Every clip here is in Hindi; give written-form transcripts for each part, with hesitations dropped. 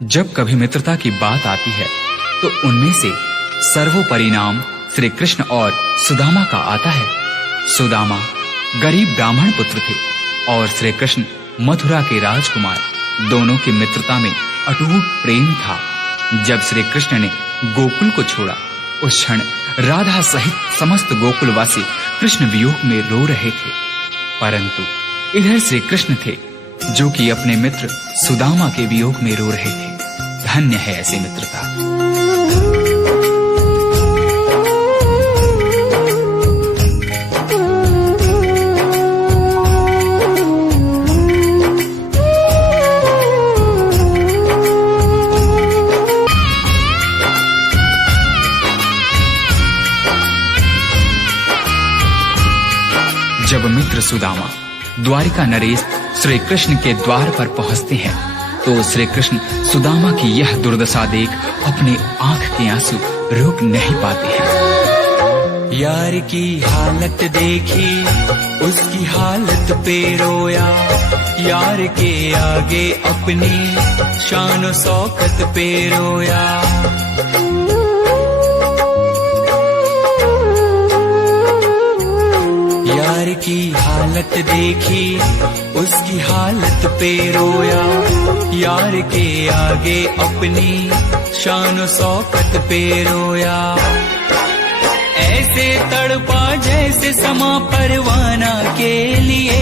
जब कभी मित्रता की बात आती है तो उनमें से सर्वोपरि नाम श्री कृष्ण और सुदामा का आता है। सुदामा गरीब ब्राह्मण पुत्र थे और श्री कृष्ण मथुरा के राजकुमार। दोनों की मित्रता में अटूट प्रेम था। जब श्री कृष्ण ने गोकुल को छोड़ा, उस क्षण राधा सहित समस्त गोकुलवासी कृष्ण वियोग में रो रहे थे। परंतु इधर श्री कृष्ण थे जो कि अपने मित्र सुदामा के वियोग में रो रहे थे। धन्य है ऐसी मित्रता। जब मित्र सुदामा द्वारिका नरेश श्री कृष्ण के द्वार पर पहुंचते हैं तो श्री कृष्ण सुदामा की यह दुर्दशा देख अपने आंख के आंसू रोक नहीं पाते हैं। यार की हालत देखी, उसकी हालत पे रोया। यार के आगे अपनी शान शौकत पे रोया। यार की हालत देखी, उसकी हालत पे रोया। यार के आगे अपनी शान शौकत पे रोया। ऐसे तड़पा जैसे समा परवाना के लिए।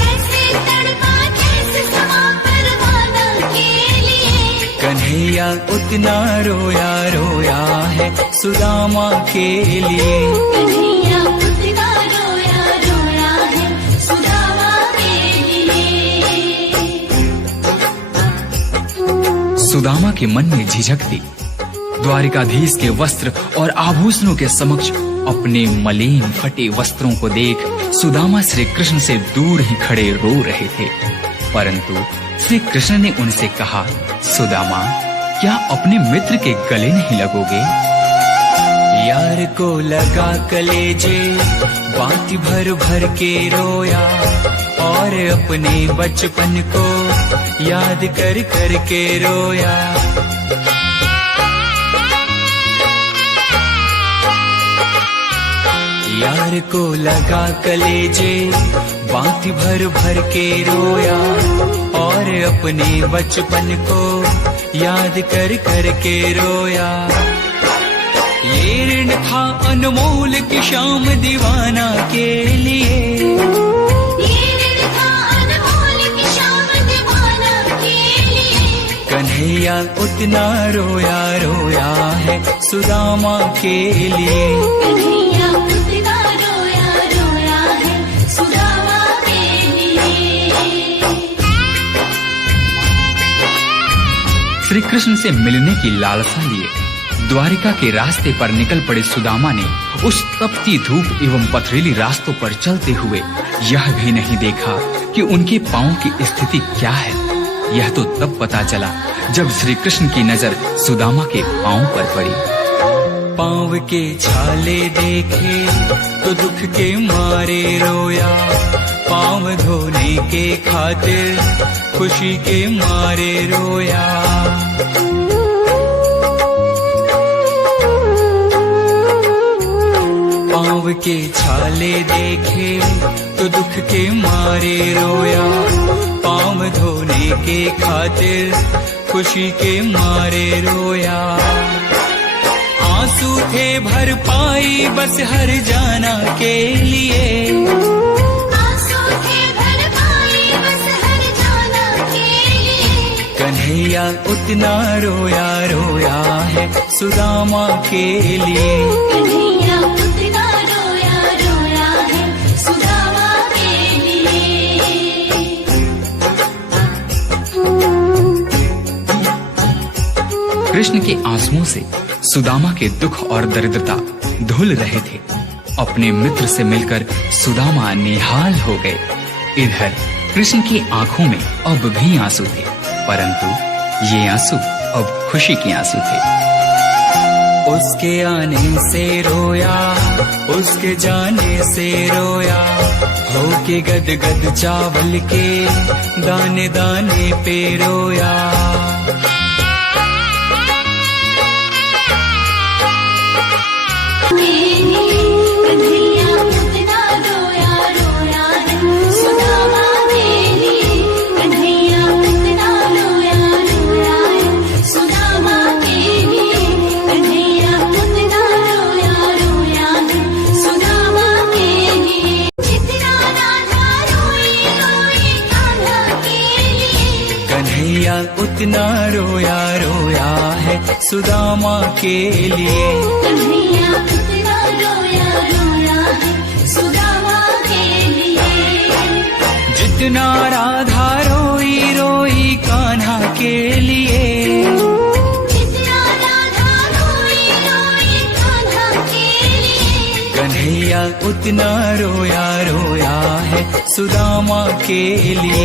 ऐसे तड़पा जैसे समा परवाना के लिए। कन्हैया उतना रोया रोया है सुदामा के लिए। कन्हैया उतना रोया रोया है सुदामा के लिए। सुदामा के मन में झिझक थी। द्वारिकाधीश के वस्त्र और आभूषणों के समक्ष अपने मलिन फटे वस्त्रों को देख सुदामा श्री कृष्ण से दूर ही खड़े रो रहे थे। परंतु श्री कृष्ण ने उनसे कहा, सुदामा, क्या अपने मित्र के गले नहीं लगोगे? यार को लगा कलेजे, बाती भर भर के रोया। और अपने बचपन को याद कर कर के रोया। यार को लगा कलेजे, बाती भर भर के रोया। और अपने बचपन को याद कर कर के रोया। ये ऋण था अनमोल की शाम दीवाना के लिए। ये ऋण था अनमोल की शाम दीवाना के लिए। कन्हैया उतना रोया रोया है सुदामा के लिए। कन्हैया उतना रोया रोया है सुदामा के लिए। श्री कृष्ण से मिलने की लालसा लिए द्वारिका के रास्ते पर निकल पड़े सुदामा ने उस तपती धूप एवं पथरीली रास्तों पर चलते हुए यह भी नहीं देखा कि उनके पांव की स्थिति क्या है। यह तो तब पता चला जब श्री कृष्ण की नजर सुदामा के पांव पर पड़ी। पांव के छाले देखे तो दुख के मारे रोया। पांव धोने के खातिर खुशी के मारे रोया। पांव के छाले देखे तो दुख के मारे रोया। पांव धोने के खातिर खुशी के मारे रोया। आंसू थे भर पाई बस हर जाना के लिए। आंसू थे भर पाई बस हर जाना के लिए। कन्हैया उतना रोया रोया है सुदामा के लिए। कन्हैया उतना रोया रोया है सुदामा के लिए। कृष्ण के आंसुओं से सुदामा के दुख और दरिद्रता धुल रहे थे। अपने मित्र से मिलकर सुदामा निहाल हो गए। इधर कृष्ण की आंखों में अब भी आंसू थे, परंतु ये आंसू अब खुशी के आंसू थे। उसके आने से रोया, उसके जाने से रोया। होके गद गद चावल के दाने दाने पे रोया। कन्हैया उतना रोया रोया है सुदामा के लिए। कन्हैया उतना रोया रोया है सुदामा के लिए। जितना राधा रोई रोई कान्हा के लिए, जितना राधा रोई रोई कान्हा के लिए। कन्हैया उतना रोया रोया है सुदामा के लिए।